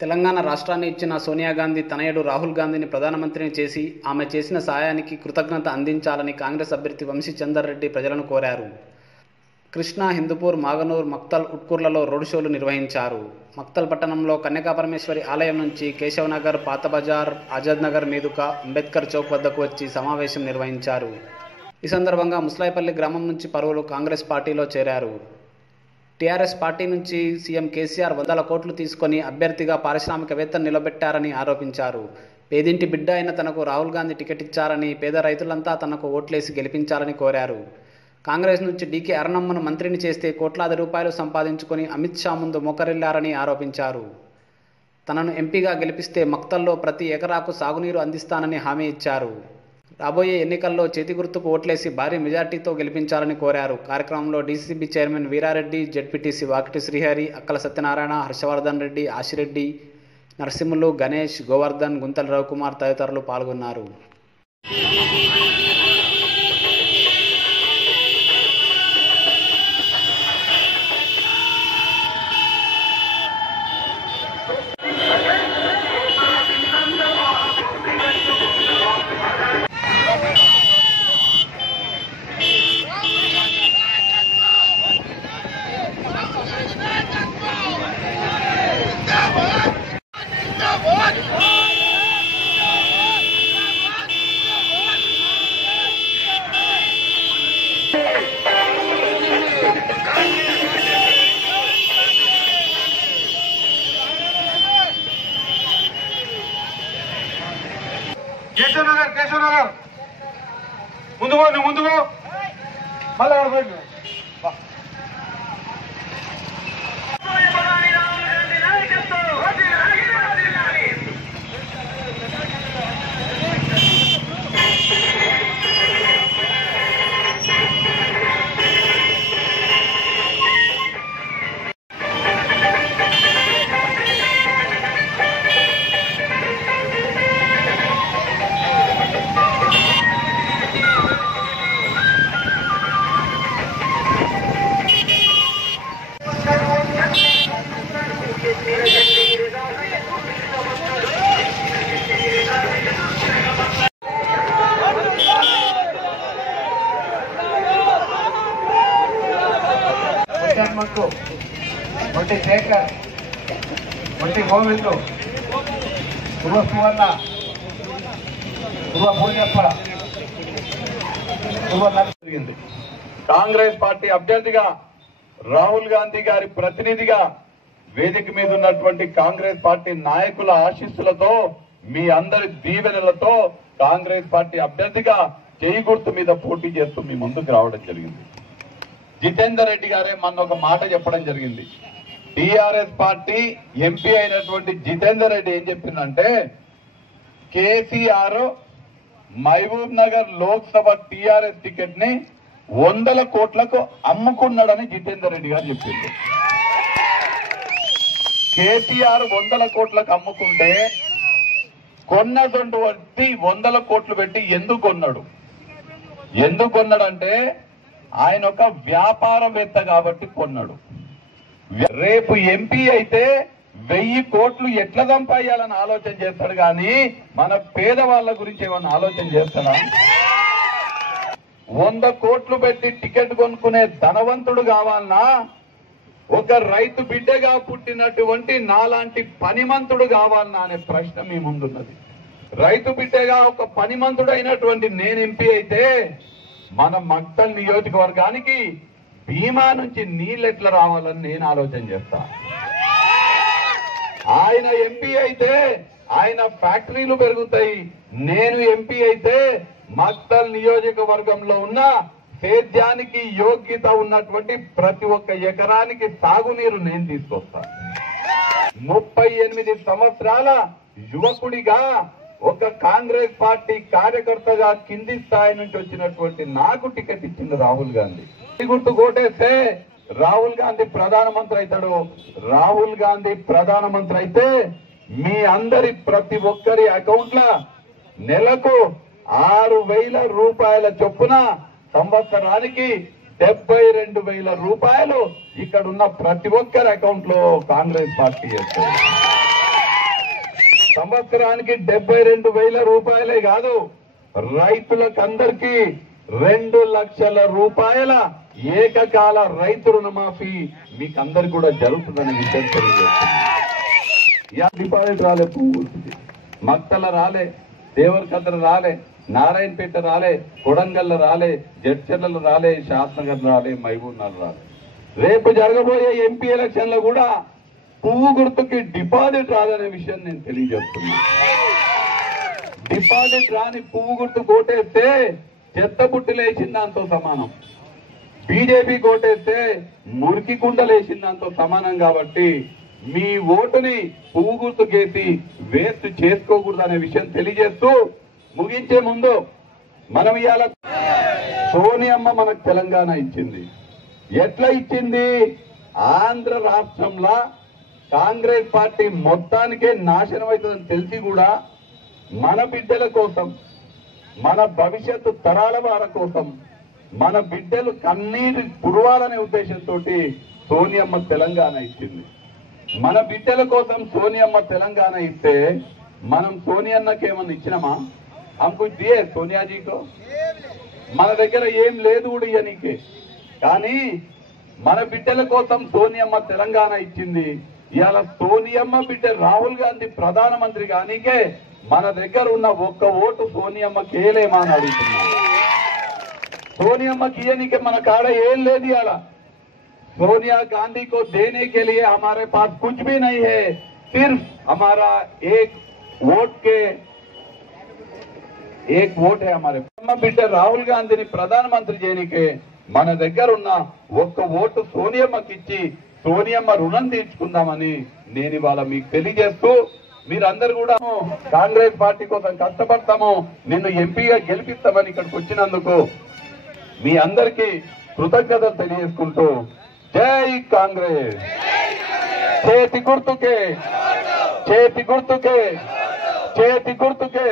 తెలంగాణ రాష్ట్రాన్ని ఇచ్చిన సోనియా గాంధీ తనయుడు రాహుల్ గాంధీని ప్రధానమంత్రిని చేసి ఆమె చేసిన సహాయానికి కృతజ్ఞత అందించాలని కాంగ్రెస్ అభ్యర్థి వంశీ చందర్ రెడ్డి ప్రజలను కోరారు. కృష్ణా, హిందూపూర్, మాగనూర్, మక్తల్, ఉట్కూర్లలో రోడ్ షోలు నిర్వహించారు. మక్తల్ పట్టణంలో కన్యకాపరమేశ్వరి ఆలయం నుంచి కేశవనగర్, పాతబజార్, ఆజాద్ నగర్ మీదుగా అంబేద్కర్ చౌక్ వద్దకు వచ్చి సమావేశం నిర్వహించారు. ఈ సందర్భంగా ముస్లాయిపల్లి గ్రామం నుంచి పలువురు కాంగ్రెస్ పార్టీలో చేరారు. టీఆర్ఎస్ పార్టీ నుంచి సీఎం కేసీఆర్ 100 కోట్లు తీసుకొని అభ్యర్థిగా పారిశ్రామికవేత్తను నిలబెట్టారని ఆరోపించారు. పేదింటి బిడ్డ అయిన తనకు రాహుల్ గాంధీ టికెట్ ఇచ్చారని, పేద రైతులంతా తనకు ఓట్లేసి గెలిపించాలని కోరారు. కాంగ్రెస్ నుంచి డీకే అరుణమ్మను మంత్రిని చేస్తే కోట్లాది రూపాయలు సంపాదించుకొని అమిత్ షా ముందు మోకరిల్లారని ఆరోపించారు. తనను ఎంపీగా గెలిపిస్తే మక్తల్లో ప్రతి ఎకరాకు సాగునీరు అందిస్తానని హామీ ఇచ్చారు. రాబోయే ఎన్నికల్లో చేతి గుర్తుకు ఓట్లేసి భారీ మెజార్టీతో గెలిపించాలని కోరారు. కార్యక్రమంలో DCCB chairman Veerareddy, ZPTC Vakiti Srihari, Akkala Satyanarayana, Harshavardhan Reddy, Ashireddy, Narasimhulu, Ganesh, Govardhan, గుంతల రవికుమార్ తదితరులు పాల్గొన్నారు. కేశవనగర్ ముందుకు మళ్ళీ ఒంటి శేఖర్, ఒంటి గోవిందు, గురువ సువర్ణ, గురువ భూజప్ప, జరిగింది. కాంగ్రెస్ పార్టీ అభ్యర్థిగా రాహుల్ గాంధీ గారి ప్రతినిధిగా వేదిక మీద ఉన్నటువంటి కాంగ్రెస్ పార్టీ నాయకుల ఆశీస్సులతో, మీ అందరి దీవెనలతో కాంగ్రెస్ పార్టీ అభ్యర్థిగా చేయి గుర్తు మీద పోటీ చేస్తూ మీ ముందుకు రావడం జరిగింది. జితేందర్ రెడ్డి గారే మొన్న ఒక మాట చెప్పడం జరిగింది. టిఆర్ఎస్ పార్టీ ఎంపీ అయినటువంటి జితేందర్ రెడ్డి ఏం చెప్పిందంటే, కేసీఆర్ మహబూబ్ నగర్ లోక్సభ టిఆర్ఎస్ టికెట్ ని 100 కోట్లకు అమ్ముకున్నాడని జితేందర్ రెడ్డి గారు చెప్పింది. కేసీఆర్ 100 కోట్లకు అమ్ముకుంటే కొన్నటువంటి 100 కోట్లు పెట్టి ఎందుకు కొన్నాడంటే ఆయన ఒక వ్యాపారవేత్త కాబట్టి కొన్నాడు. రేపు ఎంపీ అయితే 1000 కోట్లు ఎట్లా సంపాదించాలని ఆలోచన చేస్తాడు కానీ మన పేదవాళ్ళ గురించి ఏమన్నా ఆలోచన చేస్తాడా? 100 కోట్లు పెట్టి టికెట్ కొనుక్కునే ధనవంతుడు కావాలన్నా, ఒక రైతు బిడ్డగా పుట్టినటువంటి నాలాంటి పనిమంతుడు కావాలన్నా అనే ప్రశ్న మీ ముందున్నది. రైతు బిడ్డగా ఒక పనిమంతుడు అయినటువంటి నేను ఎంపీ అయితే మన మక్తల్ నియోజకవర్గానికి భీమా నుంచి నీళ్ళు ఎట్లా రావాలని నేను ఆలోచన చేస్తా. ఆయన ఎంపీ అయితే ఆయన ఫ్యాక్టరీలు పెరుగుతాయి. నేను ఎంపీ అయితే మక్తల్ నియోజకవర్గంలో ఉన్న సేద్యానికి యోగ్యత ఉన్నటువంటి ప్రతి ఒక్క ఎకరానికి సాగునీరు నేను తీసుకొస్తా. 38 సంవత్సరాల యువకుడిగా, ఒక కాంగ్రెస్ పార్టీ కార్యకర్తగా కింది స్థాయి నుంచి వచ్చినటువంటి నాకు టికెట్ ఇచ్చింది రాహుల్ గాంధీ. గుర్తు కోటేస్తే రాహుల్ గాంధీ ప్రధానమంత్రి అవుతాడు. రాహుల్ గాంధీ ప్రధానమంత్రి అయితే మీ అందరి ప్రతి ఒక్కరి అకౌంట్ల నెలకు 6,000 రూపాయల చొప్పున సంవత్సరానికి 72,000 రూపాయలు ఇక్కడ ఉన్న ప్రతి ఒక్కరి అకౌంట్ లో కాంగ్రెస్ పార్టీ చేస్తుంది. సంవత్సరానికి 72,000 రూపాయలే కాదు, రైతులకందరికీ 2 లక్షల రూపాయల ఏకకాల రైతు రుణమాఫీ మీకు అందరికి కూడా జరుగుతుందనే విషయం తెలియజేస్తుంది. డిపాజిట్ రాలే, పువ్వుతుంది మక్తల రాలే, దేవరకద్ర రాలే, నారాయణపేట రాలే, కొడంగల్ రాలే, జడ్చర్ల రాలే, శాస్త్రనగర్ రాలే, మహబూబ్నగర్ రాలే. రేపు జరగబోయే ఎంపీ ఎలక్షన్ లో కూడా పువ్వు గుర్తుకి డిపాజిట్ రాదనే విషయం నేను తెలియజేస్తున్నా. డిపాజిట్ రాని పువ్వు గుర్తు కోటేస్తే చెత్త బుట్టిలేసిందాంతో సమానం, బీజేపీ కోటేస్తే మురికి కుండలేసిందాంతో సమానం. కాబట్టి మీ ఓటుని పువ్వు గుర్తుకేసి వేస్ట్ చేసుకోకూడదనే విషయం తెలియజేస్తూ ముగించే ముందు మనం ఇవాళ సోనియమ్మ మనకు తెలంగాణ ఇచ్చింది. ఎట్లా ఇచ్చింది? ఆంధ్ర రాష్ట్రంలో కాంగ్రెస్ పార్టీ మొత్తానికే నాశనం అవుతుందని తెలిసి కూడా మన బిడ్డల కోసం, మన భవిష్యత్తు తరాల వారి కోసం, మన బిడ్డలు కన్నీరు కురవాలనే ఉద్దేశంతో సోనియమ్మ తెలంగాణ ఇచ్చింది. మన బిడ్డల కోసం సోనియమ్మ తెలంగాణ ఇస్తే మనం సోనియన్నకి ఏమన్నా ఇచ్చినామా? హమ్కు దియే సోనియాజీకో? మన దగ్గర ఏం లేదు కూడా ఇయ్యనీకే. కానీ మన బిడ్డల కోసం సోనియమ్మ తెలంగాణ ఇచ్చింది. ఇవాళ సోనియమ్మ బిడ్డ రాహుల్ గాంధీ ప్రధానమంత్రి కానీకే మన దగ్గర ఉన్న ఒక్క ఓటు సోనియమ్మకి ఏలేమా అని అడుగుతున్నాం. సోనియమ్మకి ఇయ్యనీకే మన కాడ ఏం లేదు. ఇవాళ सोनिया गांधी को देने के लिए हमारे पास कुछ भी नहीं है, सिर्फ हमारा एक वोट है हमारे बिड्ड राहुल गांधी ने प्रधानमंत्री చేయనికే మన దగ్గర ఉన్న ఒక్క ఓటు సోనియమ్మకి ఇచ్చి సోనియమ్మ రుణం తీర్చుకుందామని నేను ఇవాళ మీకు తెలియజేస్తూ, మీరందరూ కూడా కాంగ్రెస్ పార్టీ కోసం కష్టపడతాము, నిన్ను ఎంపీగా గెలిపిస్తామని ఇక్కడికి వచ్చినందుకు మీ అందరికీ కృతజ్ఞతలు తెలియజేసుకుంటూ జై కాంగ్రెస్. చేతి గుర్తుకే, చేతి గుర్తుకే, చేతి గుర్తుకే.